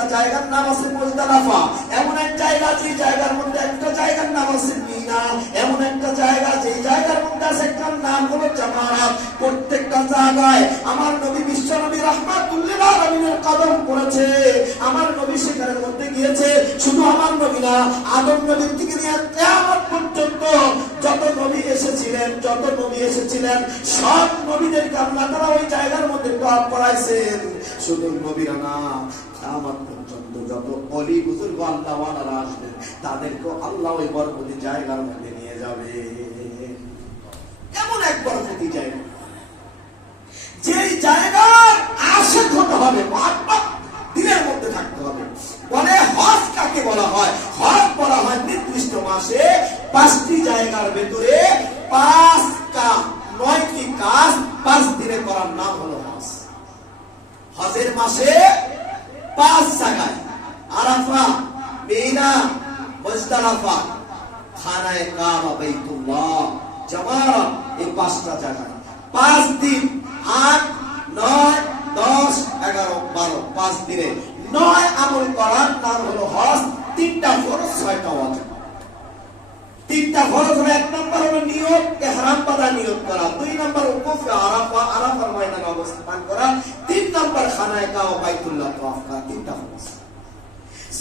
একটা জায়গার নাম আছে মুজদালিফা, এমন এক জায়গা যে জায়গার মধ্যে একটা জায়গার নাম আছে মিনা, এমন একটা জায়গা যে জায়গার মধ্যে আছে একটা নাম হলো জামারাত। প্রত্যেকটা জায়গায় আমার নবী বিশ্ব নবী রাহমাতুল লিল আলামিনের কদম পড়েছে। আমার নবী সেখানের মধ্যে গিয়েছে। শুধু আমার নবী না, আদম নবীর থেকে নিয়ে কিয়ামত পর্যন্ত যত নবী এসেছিলেন সব নবীদেরকে আল্লাহ তাআলা ওই জায়গার মধ্যে দোয়া করাইছেন। শুধু নবীরা না, কিয়ামত পর্যন্ত যত ওলি বুজুর্গ আল্লাহ ওয়ালারা আসবেন তাদেরকে আল্লাহ ওই বরকতি জায়গার মধ্যে নিয়ে যাবে। এমন এক বরকতি জায়গা, যেই জায়গার আশিক হতে হবে, মহব্বত দিলের মধ্যে থাকতে হবে। বলে হজ কাকে বলা হয়? হজ বলা হয় নির্দিষ্ট মাসে 5টি জায়গার ভেতরে 9টি কাজ 5 দিনে করার নাম হলো হজ। হজের মাসে 5 জায়গায়, আরাফা, মিনা, মুজদালিফা, খানায়ে কাবা, বাইতুল্লাহ, জামারা, এই 5টা জায়গায় 5 দিন, 8, 9, 10, 11, 12, 5 দিনে 9 আমল করার নাম হলো হজ। 3টা ফরজ, 6টা ওয়াজিব। 3টা ফরজ হলো, 1 নম্বর হলো নিয়ত, ইহরাম বাঁধা নিয়ত করা। 2 নম্বর উকুফ আরাফা, আরাফার ময়দানে অবস্থান করা। 3 নম্বর খানায়ে কাবা, বাইতুল্লাহ তাওয়াফ করা। 3টা ফরজ।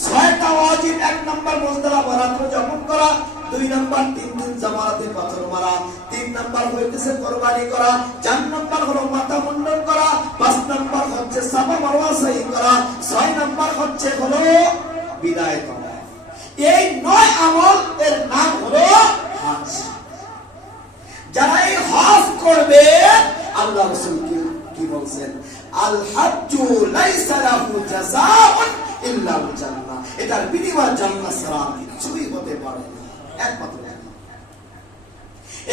6টা ওয়াজিব, 1 নম্বর মুজদালিফা রাত্র যাপন করা, 2 নম্বর 3 দিন জামারাতে পাথর মারা, 3 নম্বর হইতেছে কুরবানি করা, 4 নম্বর হলো মাথা মুন্ডন করা, 5 নম্বর হচ্ছে সাফা মারওয়া সাই করা, 6 নম্বর হচ্ছে হলো বিদায় করা। এই 9 আমল এর নাম হলো হজ। যারা এই হজ করবে, আল্লাহ রাসূল কি বলছেন? আল হাজ্জু লাইসা লাহু জাযাউন ইল্লা আল জান্নাহ। এটার বিনিময় জান্নাত ছাড়া কিছুই হতে পারে না, একমাত্র।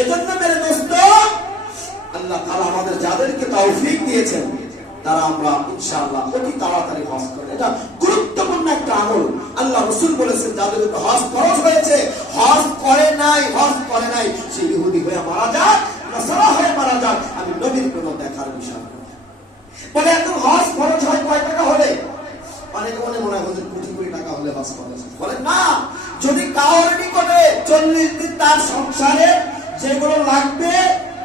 এজন্য মেরে দোস্ত, আল্লাহ তাআলা আমাদের যাদেরকে তৌফিক দিয়েছেন তারা আমরা ইনশাআল্লাহ অতি তাড়াতাড়ি হজ করি। এটা গুরুত্বপূর্ণ একটা আমল। আল্লাহ রাসূল বলেছেন যাদের উপর হজ ফরজ হয়েছে, হজ করে নাই, সে ইহুদি হয়ে মারা যাক, নাসারা হয়ে মারা যাক, আমি নবীর কোনো দেখার বিষয় না। বলে এখন হজ ফরজ হয় কয় টাকা হলে? অনেকে মনে হয় কোটি কোটি টাকা হলে হজ ফরজ। বলে না, যদি কারোর নিকটে 40 দিন তার সংসারে যেগুলো লাগবে,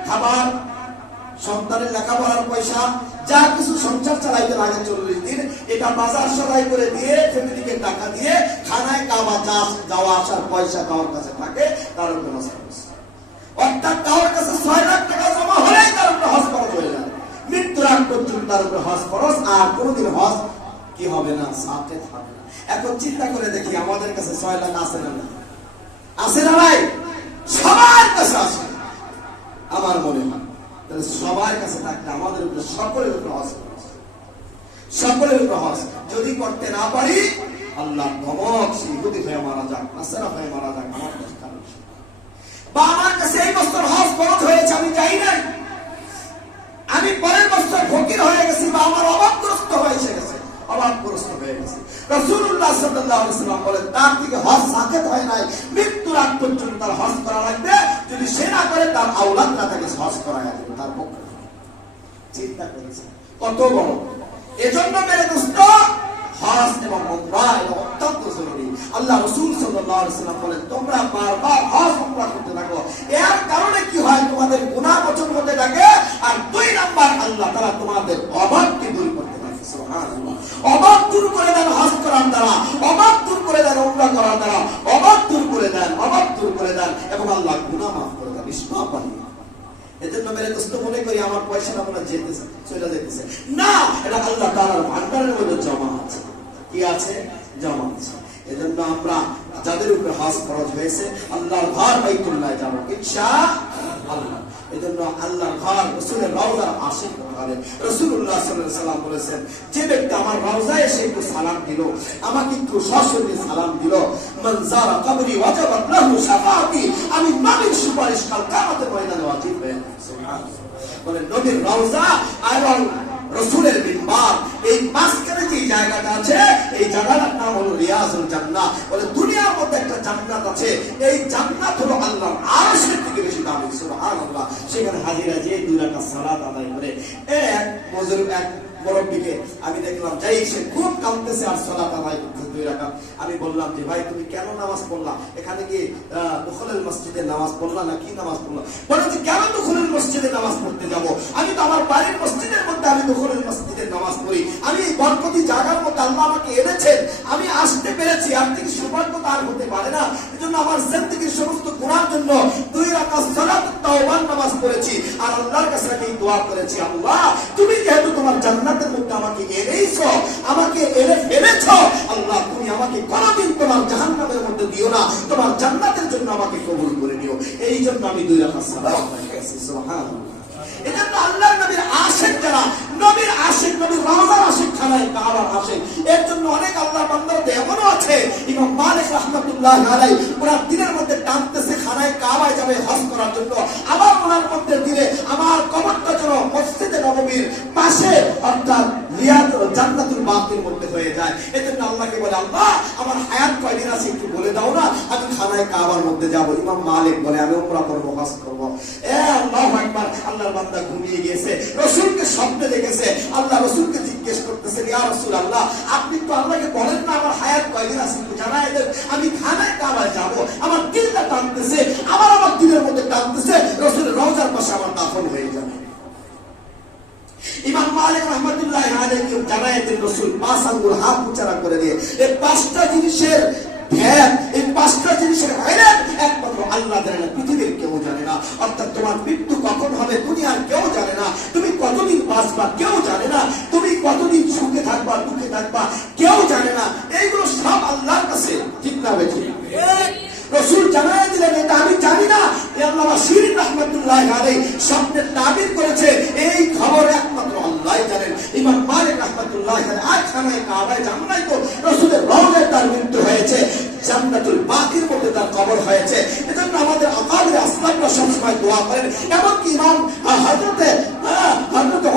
খাবার, সন্তানের লেখাপড়ার পয়সা, যা কিছু সংসার চালাইতে লাগে 40 দিন, এটা বাজার সদাই করে দিয়ে, ফ্যামিলিকে টাকা দিয়ে, খানায় কাবা যাওয়া আসার পয়সা কারোর কাছে থাকে, তার উপরে হজ ফরজ। অর্থাৎ কারোর কাছে 6 লাখ টাকা জমা হলেই তার উপরে হজ ফরজ হয়ে যায়। মৃত্যুর আগ পর্যন্ত তার উপরে হজ ফরজ, আর কোনোদিন হজ কি হবে না, সাকেত হবে না। এখন চিন্তা করে দেখি আমাদের কাছে 6 লাখ আছে না? আছে না ভাই? সবার কাছে আছে। আমার মনে হয় তাহলে সবার কাছে থাকলে আমাদের উপরে সকলের উপরে হজ, সকলের উপরে হজ যদি করতে না পারি, আল্লাহ ধমক, সেই ইহুদি হয়ে মারা যাক, নাসারা হয়ে মারা যাক, আমার কাছে বা আমার কাছে এই বছর হজ ফরজ হয়েছে, আমি যাই নাই, আমি পরের বছর ফকির হয়ে গেছি, বা আমার অভাবগ্রস্ত হয়ে গেছে, রাসূলুল্লাহ সাল্লাল্লাহু আলাইহি ওয়াসাল্লাম বলেন তার থেকে হজ সাকেত হয় নাই, মৃত্যুর আগ পর্যন্ত তার হজ করা লাগবে। যদি সে না করে, তার আওলাদরা তাকে হজ করায় দেবে তার পক্ষে। চিন্তা করেছে কত বড়। এজন্য মেরে দোস্ত, হজ এবং উমরা এটা অত্যন্ত জরুরি। আল্লাহ রাসূল সাল্লাল্লাহু আলাইহি ওয়াসাল্লাম বলেন তোমরা বারবার হজ উমরা করতে থাকো। এর কারণে কি হয়? তোমাদের গুনাহ মোচন হতে থাকে, আর 2 নাম্বার আল্লাহ তাআলা তোমাদের অভাবকে দূর করতে থাকে। সুবহানাল্লাহ। অভাব দূর করে দেন হজ করার দ্বারা, অভাব দূর করে দেন উমরা করার দ্বারা, অভাব দূর করে দেন এবং আল্লাহ গুনাহ মাফ করে দেন, ইসমাহ বানিয়ে। এজন্য মেরে দোস্ত মনে করি আমার পয়সাটা মনে যেতেছে, চলে যেতেছে না, এটা আল্লাহ তাআলার ভান্ডারের মধ্যে জমা আছে। কি আছে? জমা আছে। এজন্য আমরা যাদের উপরে হজ ফরজ হয়েছে, আল্লাহর ঘর বাইতুল্লাহ যাব ইনশাআল্লাহ। এজন্য আল্লাহর ঘর, রাসূলের রওজার আশিক হতে। রাসূলুল্লাহ সাল্লাল্লাহু আলাইহি ওয়াসাল্লাম বলেছেন, যে ব্যক্তি আমার রওজায় এসে একটু সালাম দিল, আমাকে একটু সশরীরে সালাম দিল, মান যারা কবরি ওয়াজাবাত লাহু শাফাআতি, আমি নবীর সুপারিশ কাল কিয়ামতের ময়দানে ওয়াজিব হয়ে যাবে। সুবহানাল্লাহ। বলে নবীর রওজা এবং রাসূলের মিম্বার, এই মাঝখানে যে জায়গাটা আছে, এই জায়গাটার নাম হলো রিয়াজুল জান্নাহ। বলে দুনিয়ার মধ্যে একটা জান্নাত আছে, এই জান্নাত হলো আল্লাহর আরশের থেকে বেশি দামি। সুবহানাল্লাহ। সেখানে হাজিরা যে 2 রাকাত সালাত আদায় করে, এক মুরব্বীকে আমি দেখলাম যাই সে খুব কাঁদতেছে আর সালাত আদায় করতেছে 2 রাকাত। আমি বললাম যে ভাই তুমি কেন নামাজ পড়লা, এখানে কি দুখুলুল মসজিদে নামাজ পড়লা না কি নামাজ পড়লা? বলে যে কেন দুখুলুল মসজিদে নামাজ পড়তে যাব, আমি তো আমার বাড়ির মসজিদের মধ্যে আমি দুখুলুল মসজিদে নামাজ পড়ি। আমি এই বরকতি জায়গার মধ্যে আল্লাহ আমাকে এনেছেন, আমি আসতে পেরেছি, আর থেকে সৌভাগ্য তার হতে পারে না। এজন্য আমার জিন্দেগীর সমস্ত গুনার জন্য 2 রাকাত সালাত তাওবার নামাজ পড়েছি আর আল্লাহর কাছে আমি দোয়া করেছি, আল্লাহ তুমি যেহেতু তোমার জান্নাতের মধ্যে আমাকে এনেছো, আমাকে এনে ফেলেছো, আল্লাহ তুমি আমাকে কোনদিন তোমার জাহান্নামের মধ্যে দিও না, তোমার জান্নাতের জন্য আমাকে কবুল করে নিও। এই জন্য আমি 2 রাকাত সালাত আদায় করেছি। সুবহানাল্লাহ। এজন্য আল্লাহর নবীর আশিক যারা, নবীর আশিক, নবীর রওজার আশিক, খানায় কাবার আশিক, এর জন্য অনেক আল্লাহর বান্দারা এমনও আছে, ইমাম মালিক রাহমাতুল্লাহ আলাইহি ওরা দিনের মধ্যে টানতেছে খানায় কাবায় যাবে হজ করার জন্য, আবার ওনার মধ্যে দিলে আমার কবরটা যেন মসজিদে নববীর পাশে অর্থাৎ রিয়াদ জান্নাতুল বাকির মধ্যে হয়ে যায়। এজন্য আল্লাহকে বলে, আল্লাহ আমার হায়াত কয়দিন আছে একটু বলে দাও না, আমি খানায় কাবার মধ্যে যাব। ইমাম মালিক বলে আমি উমরা করব, হজ করব। আল্লাহু আকবার। আল্লাহর বান্দা ঘুমিয়ে গিয়েছে, রাসূলকে স্বপ্নে দেখেছে, আল্লাহ রাসূলকে জিজ্ঞেস করতেছেন, ইয়া রাসূলুল্লাহ আপনি তো আল্লাহকে বলেন না আমার হায়াত কয়দিন আছে একটু জানাই দেন, আমি খানায় কাবায় যাব, আমার দিলটা টানতেছে, আমার দিলের মধ্যে টানতেছে রাসূলের রওজার পাশে আমার দাফন হয়ে যাবে। ইমাম মালিক রাহমাতুল্লাহ আলাইহি জানায় দেন রাসূল 5 আঙ্গুল হাত উচ্চারণ করে দিয়ে এই 5টা জিনিসের ভেদ, এই 5টা জিনিসের হাইলাইট একমাত্র আল্লাহ জানে না, পৃথিবীর কেউ জানে না। অর্থাৎ তোমার মৃত্যু কখন হবে দুনিয়ার কেউ জানে না, তুমি কতদিন বাঁচবা কেউ জানে না, তুমি কতদিন সুখে থাকবা দুঃখে থাকবা কেউ জানে না, এইগুলো সব আল্লাহর কাছে। ঠিক না বেঠিক? রাসূল জানায় দিলেন এটা আমি জানি না, আল্লামা শিরিন রাহমাতুল্লাহ আলাইহি স্বপ্নে তাবির করেছে, এই খবর একমাত্র আল্লাহই জানেন। ইমাম মালিক রাহমাতুল্লাহ আলাইহি আখানায় কাবায় জান্নাত তো রাসূলের রওজায় তার মৃত্যু হয়েছে, জান্নাতুল বাকির মধ্যে তার কবর হয়েছে। এজন্য আমাদের আকাবির আসলাফরা সবসময় দোয়া করেন, এমনকি ইমাম হযরতে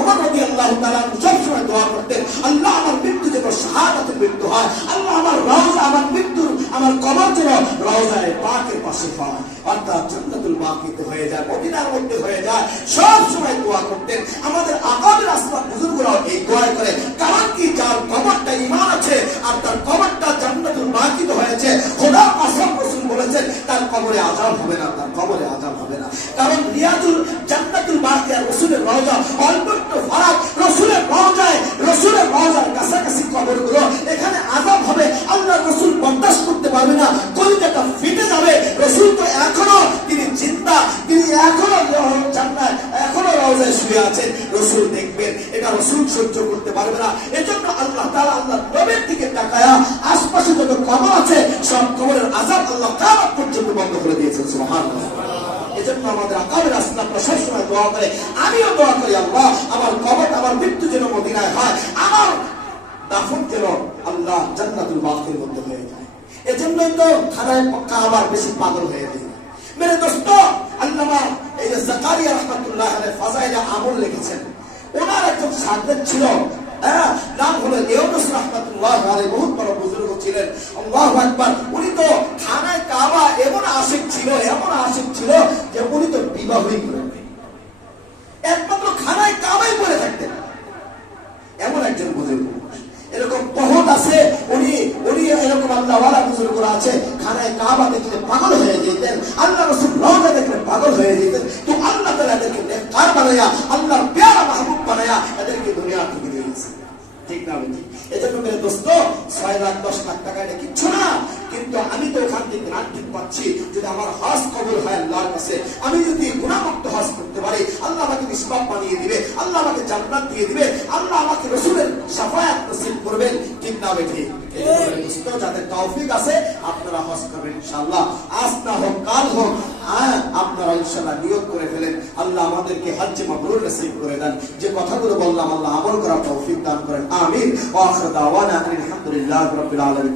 ওমর রাদিয়াল্লাহু তাআলা সবসময় দোয়া করতেন, আল্লাহ আমার মৃত্যু যেন শাহাদাতের মৃত্যু হয়, আল্লাহ আমার রওজা, আমার মৃত্যু, আমার কবর যেন রওজায়ে পাকের পাশে হয়, অর্থাৎ জান্নাতুল বাকিতে হয়ে যায়, মদিনার মধ্যে হয়ে যায়। সব সময় দোয়া করতেন। আমাদের আকাবির আসলাফ বুজুর্গরাও এই দোয়া করে, কারণ কি যার কবরটা ঈমান আছে আর তার কবরটা জান্নাতুল বাকিতে হয়েছে, খোদা কসম রাসূল বলেছেন তার কবরে আযাব হবে না, তার কবরে আযাব হবে না। কারণ রিয়াদুল জান্নাতুল বাকি আর রাসূলের রওজা অল্প একটু ফারাক, রাসূলের রওজার কাছাকাছি কবরগুলো, এখানে আযাব হবে, আল্লাহর রাসূল বরদাশত করতে পারবে না, কলিজাটা ফেটে যাবে। রাসূল তো এখনো তিনি জিন্দা, তিনি এখনো জান্নাত, এখনো রওজায় শুয়ে আছেন, রাসূল দেখবেন, এটা রাসূল সহ্য করতে পারবে না। এজন্য আল্লাহ তাআলা আল্লাহর নবীর দিকে তাকায়া আশপাশে যত কবর আছে সব কবরের আযাব আল্লাহ কিয়ামত পর্যন্ত বন্ধ করে দিয়েছেন। সুবহানাল্লাহ। এজন্য আমাদের আকাবির আসলাফরা সবসময় দোয়া করে, আমিও দোয়া করি, আল্লাহ আমার কবর, আমার মৃত্যু যেন মদিনায় হয়, আমার দাফন যেন আল্লাহ জান্নাতুল বাকির মধ্যে হয়ে যায়। এজন্যই তো খানায় কাবার বেশি পাগল হয়ে যায়। মেরে দোস্ত, আল্লামা এই যে জাকারিয়া রাহমাতুল্লাহ আলাইহি ফাযাইলে আমল লিখেছেন, ওনার একজন শাগির্দ ছিল, নাম হলো ইউনুস রাহমাতুল্লাহ আলাইহি, বহুত বড় বুজুর্গ ছিলেন। আল্লাহু আকবার। উনি তো খানায় কাবা এমন আশিক ছিল যে উনি তো বিবাহই করেন, একমাত্র খানায় কাবাই পড়ে থাকতেন, এমন একজন বুজুর্গ। এরকম বহুত আছে, উনি এরকম আল্লাহওয়ালা বুজুর্গরা আছে, খানায় কাবা দেখলে পাগল হয়ে যেতেন, আল্লাহ রাসূল রওজা দেখলে পাগল হয়ে যেতেন। তো আল্লাহ তাআলা এদেরকে নেককার বানায়া, আল্লাহর প্যারা মাহবুব বানায়া এদেরকে দুনিয়া থেকে দিয়ে দিয়েছেন। ঠিক না বেটি? এজন্য মেরে দোস্ত, 6 লাখ 10 লাখ টাকা এটা কিচ্ছু না, কিন্তু আমি তো ওখান থেকে গ্রান্টিং পাচ্ছি, যদি আমার হজ কবুল হয় আল্লাহর কাছে, আমি যদি গুনাহমুক্ত হজ করতে পারি, আল্লাহ আমাকে নিষ্পাপ বানিয়ে দিবে, আল্লাহ আমাকে জান্নাত দিয়ে দিবে, আল্লাহ আমাকে রাসূলের শাফায়াত নসিব করবেন। ঠিক না বেটি? দোস্ত, যাদের তৌফিক আছে আপনারা হজ করবেন ইনশাআল্লাহ, আজ না হোক কাল হোক, আপনারা ইনশাআল্লাহ নিয়ত করে ফেলেন, আল্লাহ আমাদেরকে হজ্জে মাবরুর নসিব করে দেন। যে কথাগুলো বললাম আল্লাহ আমল করার তৌফিক দান করেন। আমিন। ওয়া আখিরু দাওয়ানা আলহামদুলিল্লাহি রাব্বিল আলামিন।